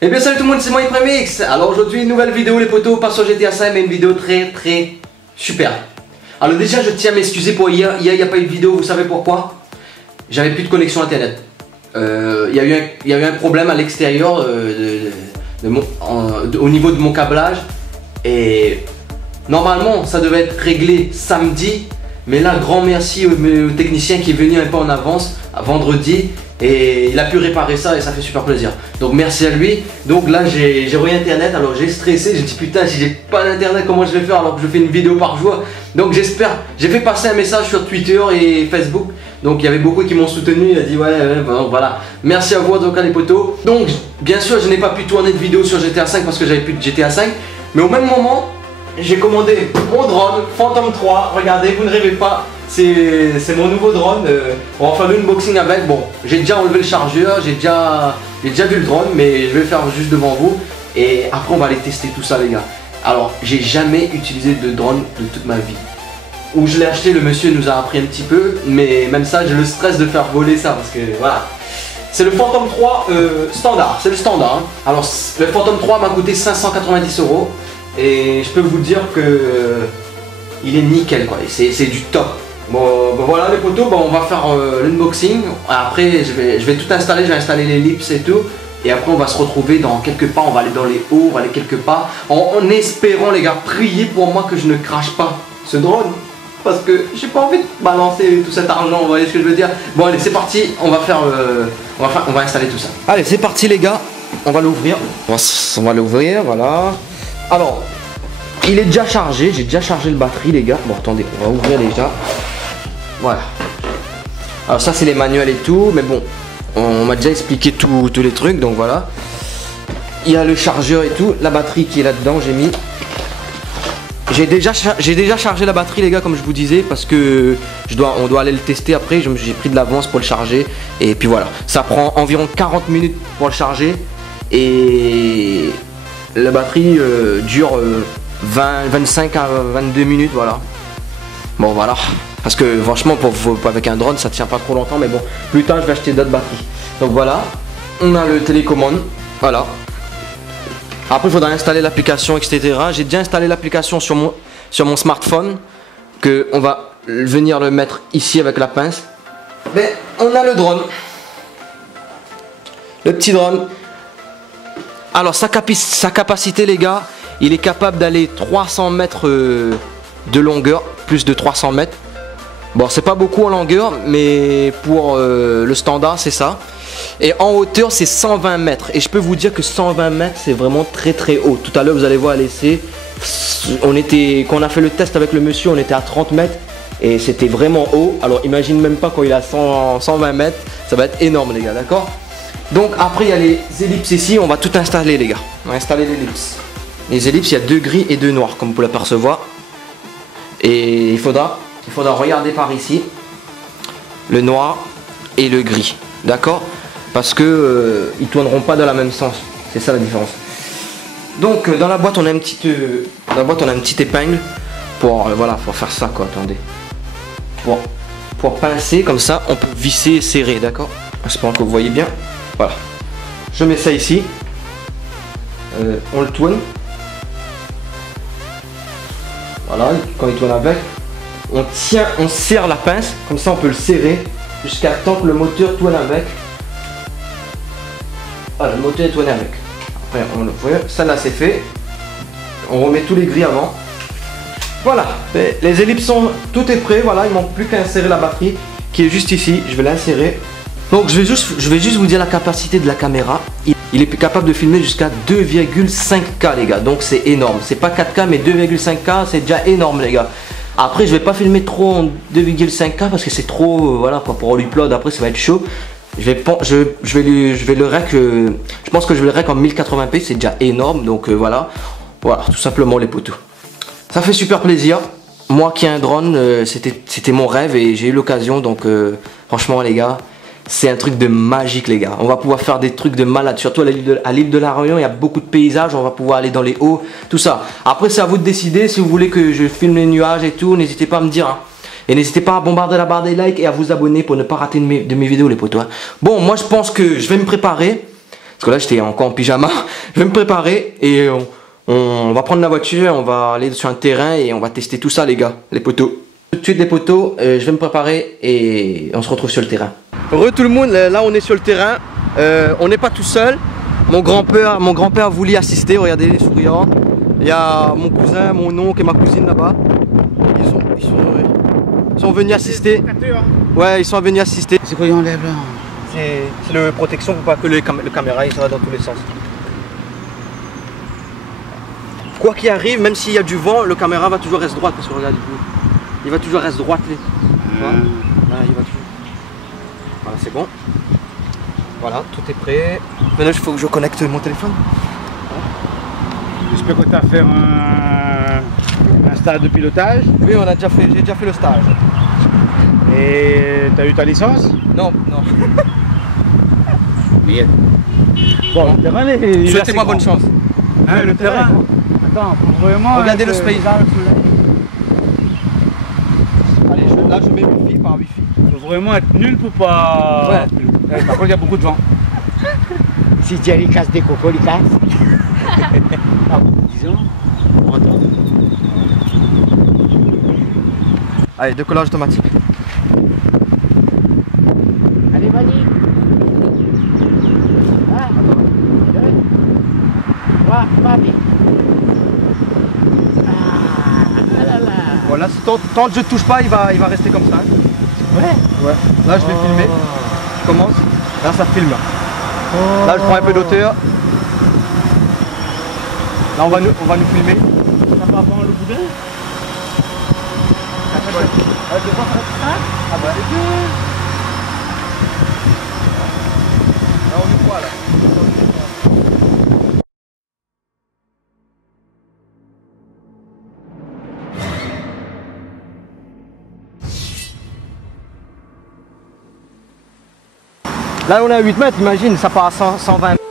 Eh bien salut tout le monde, c'est moi Hypremix. Alors aujourd'hui une nouvelle vidéo les potos, pas sur GTA 5 mais une vidéo très super. Alors déjà je tiens à m'excuser pour hier, il n'y a pas eu de vidéo, vous savez pourquoi? J'avais plus de connexion internet. Il y a eu un problème à l'extérieur au niveau de mon câblage. Et normalement ça devait être réglé samedi. Mais là grand merci au technicien qui est venu un peu en avance, à vendredi. Et il a pu réparer ça et ça fait super plaisir. Donc merci à lui. Donc là j'ai eu internet, alors j'ai stressé, j'ai dit putain si j'ai pas d'internet comment je vais faire alors que je fais une vidéo par jour. Donc j'espère, j'ai fait passer un message sur Twitter et Facebook. Donc il y avait beaucoup qui m'ont soutenu, il a dit ouais voilà. Merci à vous en tout cas les potos. Donc bien sûr je n'ai pas pu tourner de vidéo sur GTA 5 parce que j'avais plus de GTA 5. Mais au même moment j'ai commandé mon drone Phantom 3, regardez vous ne rêvez pas. C'est mon nouveau drone, on va faire l'unboxing avec. Bon, j'ai déjà enlevé le chargeur, j'ai déjà vu le drone, mais je vais le faire juste devant vous. Et après on va aller tester tout ça les gars. Alors, j'ai jamais utilisé de drone de toute ma vie. Où je l'ai acheté, le monsieur nous a appris un petit peu, mais même ça, j'ai le stress de faire voler ça parce que voilà. C'est le Phantom 3 standard, c'est le standard. Hein. Alors, le Phantom 3 m'a coûté 590 € et je peux vous dire que il est nickel quoi, c'est du top. Bon voilà les potos, on va faire l'unboxing. Après je vais tout installer, je vais installer l'ellipse et tout. Et après on va se retrouver dans quelques pas, on va aller dans les hauts, on va aller quelque part. En espérant les gars, priez pour moi que je ne crache pas ce drone. Parce que j'ai pas envie de balancer tout cet argent, vous voyez ce que je veux dire. Bon allez c'est parti, on va installer tout ça. Allez c'est parti les gars, on va l'ouvrir. On va l'ouvrir, voilà. Alors, il est déjà chargé, j'ai déjà chargé le batterie les gars. Bon attendez, on va ouvrir déjà. Voilà. Alors ça c'est les manuels et tout, mais bon, on m'a déjà expliqué tous les trucs, donc voilà. Il y a le chargeur et tout, la batterie qui est là-dedans, j'ai mis. J'ai déjà chargé la batterie les gars comme je vous disais parce que on doit aller le tester après, j'ai pris de l'avance pour le charger. Et puis voilà, ça prend environ 40 minutes pour le charger. Et la batterie dure 25 à 22 minutes, voilà. Bon voilà. Parce que franchement avec un drone ça tient pas trop longtemps, mais bon plus tard je vais acheter d'autres batteries. Donc voilà, on a le télécommande, voilà. Après il faudra installer l'application etc. J'ai déjà installé l'application sur mon smartphone, que on va venir le mettre ici avec la pince. Mais on a le drone, le petit drone. Alors sa capacité les gars, il est capable d'aller 300 mètres de longueur, plus de 300 mètres. Bon c'est pas beaucoup en longueur mais pour le standard c'est ça. Et en hauteur c'est 120 mètres. Et je peux vous dire que 120 mètres c'est vraiment très haut. Tout à l'heure vous allez voir à l'essai, quand on a fait le test avec le monsieur on était à 30 mètres. Et c'était vraiment haut. Alors imagine même pas quand il a 120 mètres. Ça va être énorme les gars, d'accord. Donc après il y a les ellipses ici. On va tout installer les gars. On va installer l'ellipse. Les ellipses il y a 2 gris et 2 noirs comme vous pouvez l'apercevoir. Et il faudra regarder par ici le noir et le gris, d'accord, parce que ils tourneront pas dans la même sens, c'est ça la différence. Donc dans la boîte on a une petite épingle pour voilà, pour faire ça quoi. Attendez, pour pincer comme ça on peut visser et serrer, d'accord. J'espère que vous voyez bien. Voilà, je mets ça ici, on le tourne. Voilà, quand il tourne avec, on serre la pince, comme ça on peut le serrer jusqu'à temps que le moteur tourne avec. Voilà, le moteur est tourné avec. Après on le voit, ça là c'est fait. On remet tous les gris avant. Voilà, les ellipses sont, tout est prêt, voilà, il manque plus qu'à insérer la batterie qui est juste ici, je vais l'insérer. Donc je vais juste vous dire la capacité de la caméra. Il est capable de filmer jusqu'à 2,5K les gars, donc c'est énorme. C'est pas 4K mais 2,5K c'est déjà énorme les gars. Après je vais pas filmer trop en 2,5K parce que c'est trop voilà quoi, pour l'upload après ça va être chaud. Je pense que je vais le rec en 1080p, c'est déjà énorme, donc voilà tout simplement les potos. Ça fait super plaisir. Moi qui ai un drone, c'était mon rêve et j'ai eu l'occasion, donc franchement les gars, c'est un truc de magique les gars. On va pouvoir faire des trucs de malade, surtout à l'île de la Réunion, il y a beaucoup de paysages, on va pouvoir aller dans les hauts, tout ça. Après c'est à vous de décider, si vous voulez que je filme les nuages et tout, n'hésitez pas à me dire. Hein. Et n'hésitez pas à bombarder la barre des likes et à vous abonner pour ne pas rater de mes vidéos les potos. Hein. Bon, moi je pense que je vais me préparer. Parce que là, j'étais encore en pyjama. Je vais me préparer et on va prendre la voiture, on va aller sur un terrain et on va tester tout ça, les gars, les poteaux. Tout de suite, les poteaux, je vais me préparer et on se retrouve sur le terrain. Heureux tout le monde, là, on est sur le terrain. On n'est pas tout seul. Mon grand-père a voulu assister, regardez les souriants. Il y a mon cousin, mon oncle et ma cousine là-bas. Ils sont venus assister. Ouais, ils sont venus assister. C'est quoi, il enlève là? C'est le protection pour pas que le caméra il va dans tous les sens. Quoi qu'il arrive, même s'il y a du vent, le caméra va toujours rester droit parce que regarde, il va toujours rester droit. Il va toujours. Voilà, c'est bon. Voilà, tout est prêt. Maintenant, il faut que je connecte mon téléphone. J'espère que tu as fait un stage de pilotage. Oui, j'ai déjà fait le stage. Et tu as eu ta licence? Non. Bien. Bon, le terrain est. Souhaitez-moi bonne chance. Hein, le terrain. Attends, faut vraiment. Regardez le paysage. Allez, là je mets Wi-Fi par Wi-Fi. Faut vraiment être nul pour pas. Ouais. Par contre, il y a beaucoup de vent. Si Jerry casse des cocos, il casse. Ah, disons. On attend. Allez, décollage automatique. Allez, vas-y. Ah, Voilà, tant que je ne touche pas, il va rester comme ça. Ouais. Là, je vais filmer. Je commence. Là, ça filme. Là, je prends un peu d'auteur. Là, on va nous filmer. Ça va prendre le boudin? Ah bah. Là, on nous voit là. Là on est à 8 mètres, imagine, ça part à 120 mètres.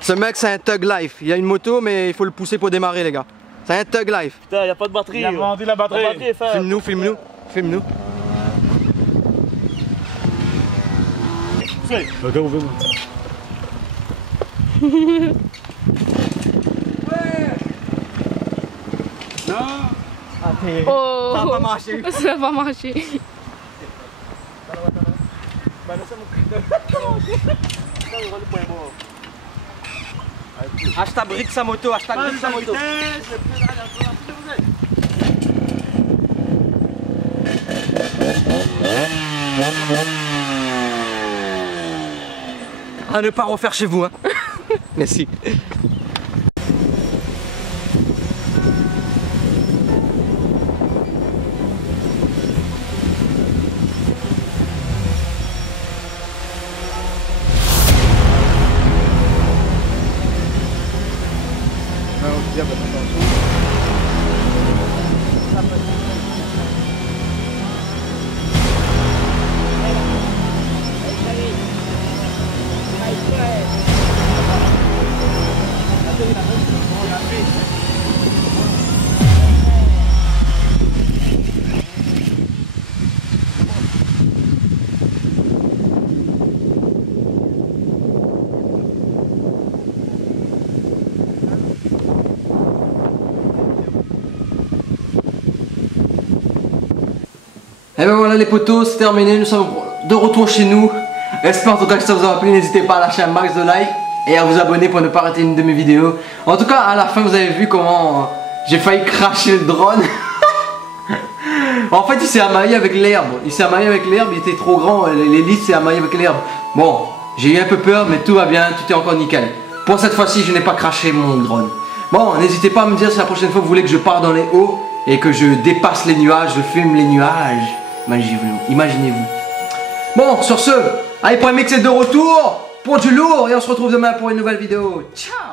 Ce mec c'est un Thug Life. Il a une moto mais il faut le pousser pour démarrer les gars. C'est un Thug Life. Putain, y a pas de batterie. Il a vendu la batterie. Filme-nous, filme-nous, filme-nous. Ok, ouvre-moi. Oh, Ça va pas marcher. ça va marcher. Hashtag brique sa moto, hashtag brique sa moto. À ne pas refaire chez vous hein. Merci. Et ben voilà les potos, c'est terminé, nous sommes de retour chez nous. J'espère en tout cas que ça vous aura plu, n'hésitez pas à lâcher un max de like et à vous abonner pour ne pas rater une de mes vidéos. En tout cas à la fin vous avez vu comment j'ai failli cracher le drone. En fait il s'est amaillé avec l'herbe, il était trop grand, l'hélice s'est amaillé avec l'herbe. Bon, j'ai eu un peu peur mais tout va bien, tout est encore nickel. Pour cette fois-ci je n'ai pas craché mon drone. Bon, n'hésitez pas à me dire si la prochaine fois vous voulez que je parte dans les hauts et que je dépasse les nuages, je filme les nuages. Imaginez-vous. Bon, sur ce, allez pour un mix de retour, pour du lourd, et on se retrouve demain pour une nouvelle vidéo. Ciao!